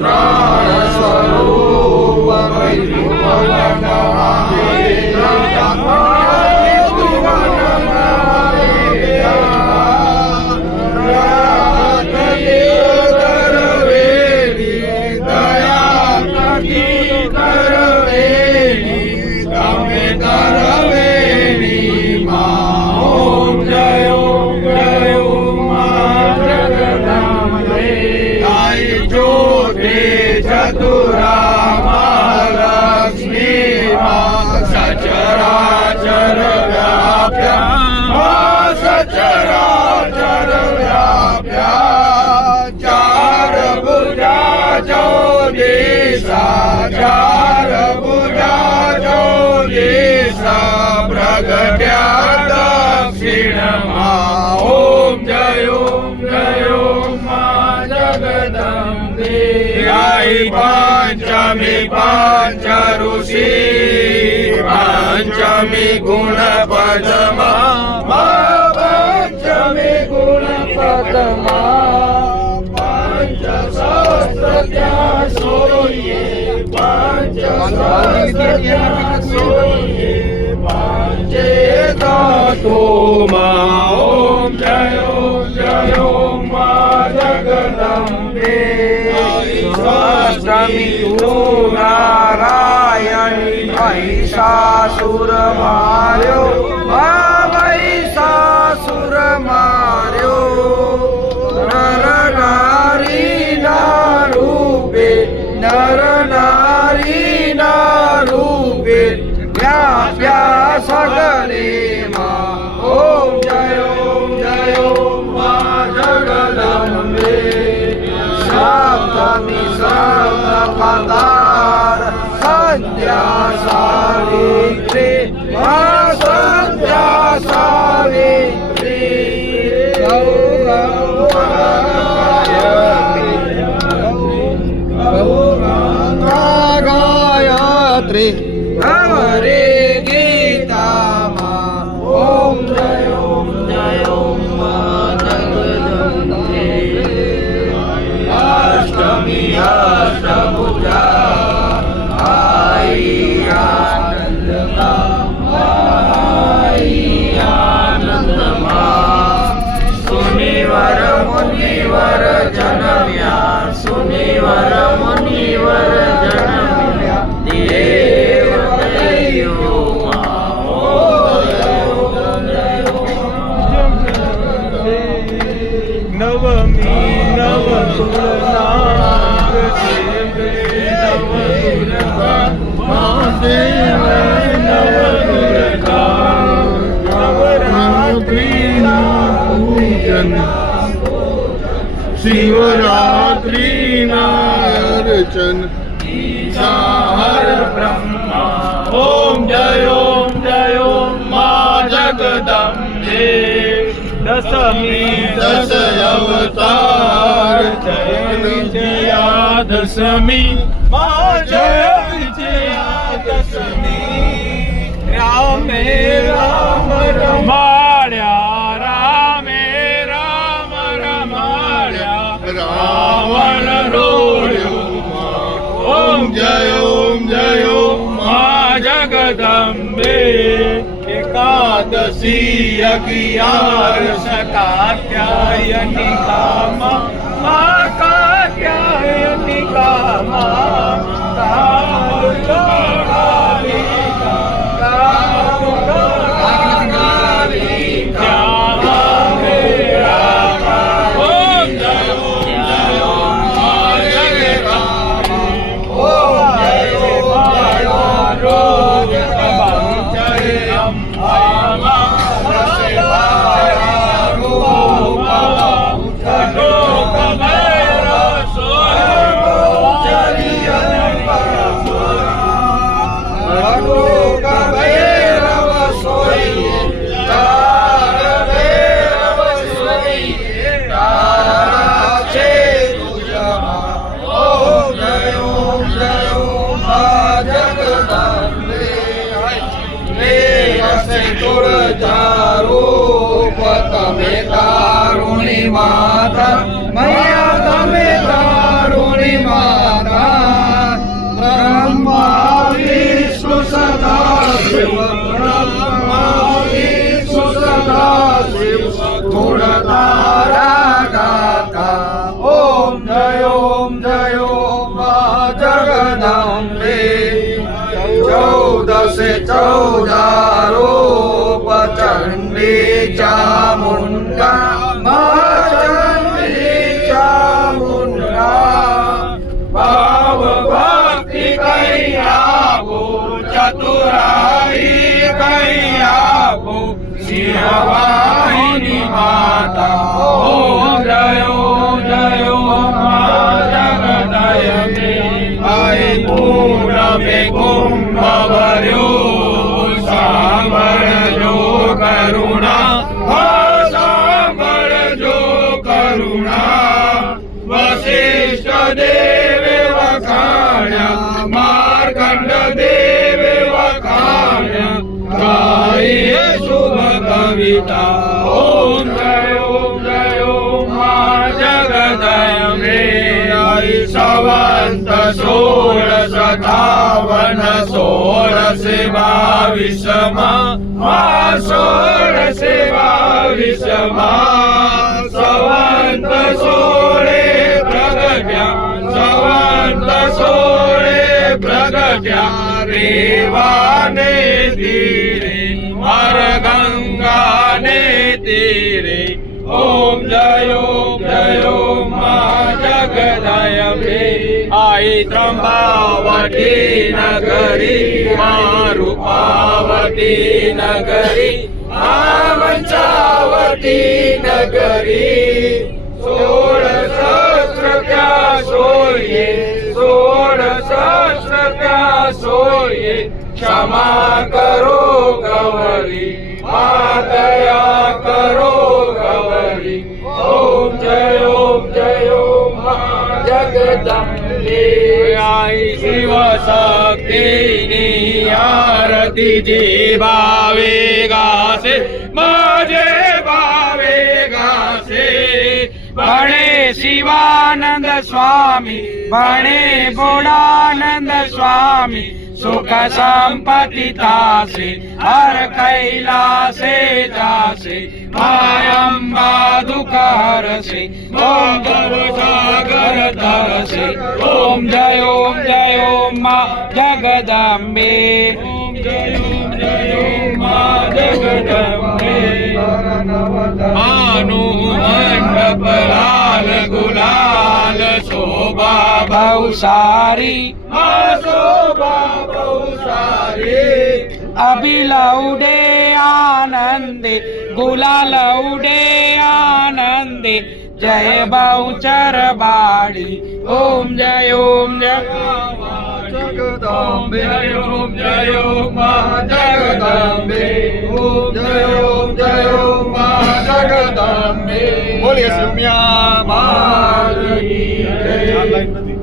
ત્રણ સ્વરૂપ प्रगट्या दक्षिणमा ओम जय मा जगदम्बे आई पंचमी पंच ऋषि पंचमी गुण पदमा पंचमी गुण पदमा पंच सहस्र त्या सोये पंच सहस्र त्या सोये तो मा ओम जय मा जगदम्बे स्वामी नारायणी महिषासुर मार्यो महिषासुर मार्यो नर नारी नारूपे नर नारी नारूपे व्याप्या सगले मा ओम जय मा जगदम्बे सप्तमी सप्तपदार संध्या सावित्री संध्या सावित्री गायत्री हरे गीता मा ओम जय मा जगदम्बे अष्टमी अष्टभुजा आई आनंद मा सुनिवर मुनिवर जनम्या सुनिवर मुनिवर जनम्या देव नवमी शिवरात्रि नार्चन हर ब्रह्मा ओम जय मा जगदम्बे दशमी दश अवतार जय विजया दशमी मा जय विजया दशमी रामे राम रमाड्या रामे राम रमाड्या रावण रोड्यो ओम जय मा जगदम्बे एकादशी अज्ञारस कात्यायनी कामा मा कात्यायनी कामा माता मैया तमे तारुणी माता ओम जय ओम माँ जगदम्बे 14 रूप चंडी चामुंडा माँ चंडी चामुंडा भाव भक्ति कैया वो चतुराई कैया वो सिंहवाहिनी माता ओम जय ओम माँ जगदम्बे आए पूर्णमे कुंभ भर्यो सांभळजो करुणा सांभळजो करुणा वसिष्ठ देवे वखाण्या मार्कंड देवे वखाण्या गाये शुभ कविता ओम जय ओम माँ जगदम्बे सवंत 1657 1622 माँ 1622 सवंत 16 प्रगट्या सवंत 16 प्रगट्या रेवाने तीरे हर गंगाने तीरे ओम जय ओम माँ जगदम्बे आई त्रंबावती नगरी माँ रूपावती नगरी माँ मंचावती नगरी 16 सहस्र क्या सोइए 16 सहस्र क्या सोइए क्षमा करो गौरी माँ दया करो गौरी ओम जय ओम माँ जगदम्बे आई शिव शक्तिनी आरती जी भावेगा से माझे भावेगा से भणे शिवानंद स्वामी भणे बोडानंद स्वामी सुख संपत्ति तासे हर कैलासे जासे मायंबा दुख हरसे ओम भव सागर तरसे ओम जय ओम माँ जगदम्बे ओम जय ओम माँ जगदम्बे आनु मंडप लाल गुलाल शोभा बहुसारी शोभा बहुसारी अभिलौडे आनंदे गुलालौडे आनंदे जय बहुचर बाड़ी ओम जय जगदम्बे जय ओम माँ जगदम्बे ओम जय ओम माँ जगदम्बे बोलिए सौम्या माँ की जय।